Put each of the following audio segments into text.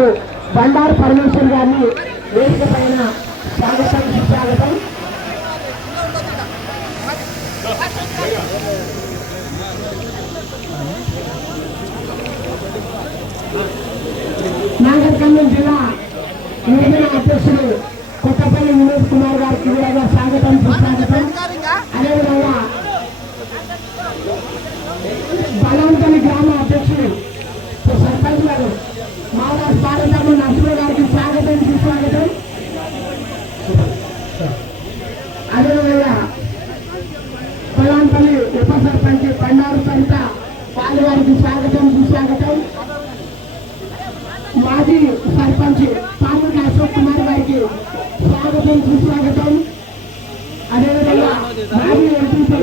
అధ్యక్షులు బండారు పరమేశ్వర్ గారిని వేదిక పైన స్వాగతం సుస్వాగతం. నాగర్ కర్నూలు జిల్లా యువజన అధ్యక్షులు కొత్తపల్లి వినోద్ కుమార్ గారికి కూడా స్వాగతం సుస్వాగతం అదేవిధంగా బలవంతని గ్రామ అధ్యక్షులు సర్పంచ్ గారు మాదా స్వాగతం నరసింహ గారికి స్వాగతం సుస్వాగతం అదేవిధంగా బలవంతని ఉప సర్పంచ్ బండారు సరిత పాలవారికి స్వాగతం సుస్వాగతం. మాజీ సర్పంచ్ పాముడి అశోక్ కుమార్ గారికి స్వాగతం సుస్వాగతం. అదేవిధంగా మాజీ ఎంపీసీ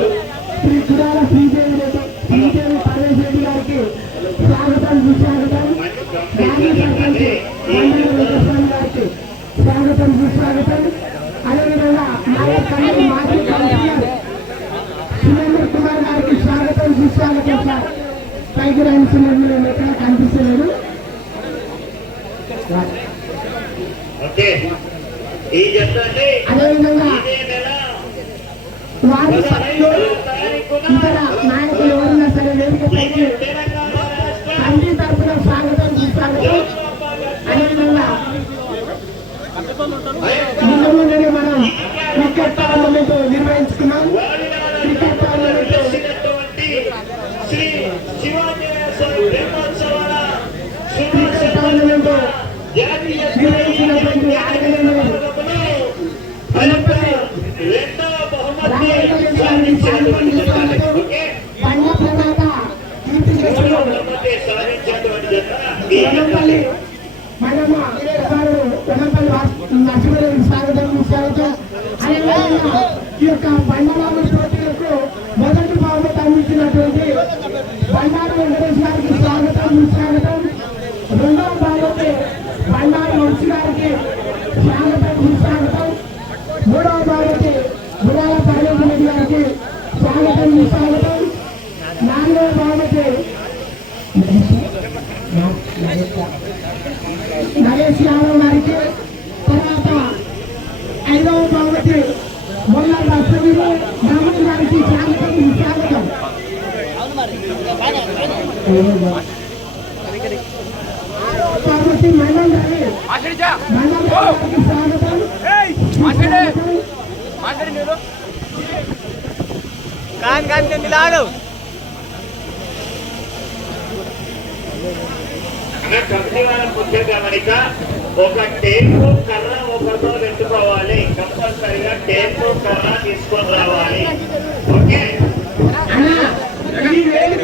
శ్రీ కుడాల శ్రీదేవి శ్రీదేవి పరమేశ్ రెడ్డి గారికి స్వాగతం సుస్వాగతం. మాజీ సర్పంచ్ మండలి వెంకటస్వామి గారికి స్వాగతం సుస్వాగతం అదేవిధంగా నాయక కమిటీ మాజీ కౌన్సిలర్ సురేంద్ర కుమార్ గారికి స్వాగతం పైకి రాని సురేంద్ర ఎక్కడ కనిపిస్తలేదు. అదేవిధంగా వారి సభ్యులు ఇతర నాయకులు ఎవరైనా సరే రాష్ట్ర. తండ్రి తరఫున స్వాగతం సుస్వాగతం అదేవిధంగా ముందు మనం క్రికెట్ టోర్నమెంట్ నిర్వహించుకున్నాం. జత ఈ వనంపల్లి మనమ్మ వారు స్వాగతం స్వాగతం అదేవిధంగా ఈ యొక్క పోటీలకు మొదటి బాబు అందించినటువంటి బండారు వెంకటేష్ గారికి స్వాగతం స్వాగతం రెండవ బహుమతి బండారు వంశీ గారికి స్వాగతం స్వాగతం మూడవ బహుమతి గుడాల పరమేశ్వర రెడ్డి గారికి స్వాగతం నాలుగవ బహుమతి నరేష్ యాదవ్ గారికి తర్వాత ఐదవ బహుమతి మొన్న దర్శకులు రామన్ గారికి స్వాగతం. స్వాగతం మండల్ మండల్ స్వాగతం కాన్ కింద లాడు అన్న కమిటీ వాళ్ళ ముఖ్య గమనిక ఒక టేపు కర్ర ఒకరితో పెట్టుకోవాలి. కంపల్సరిగా టేపు కర్ర తీసుకొని రావాలి. ఓకే? అన్నా, ఈ వేదిక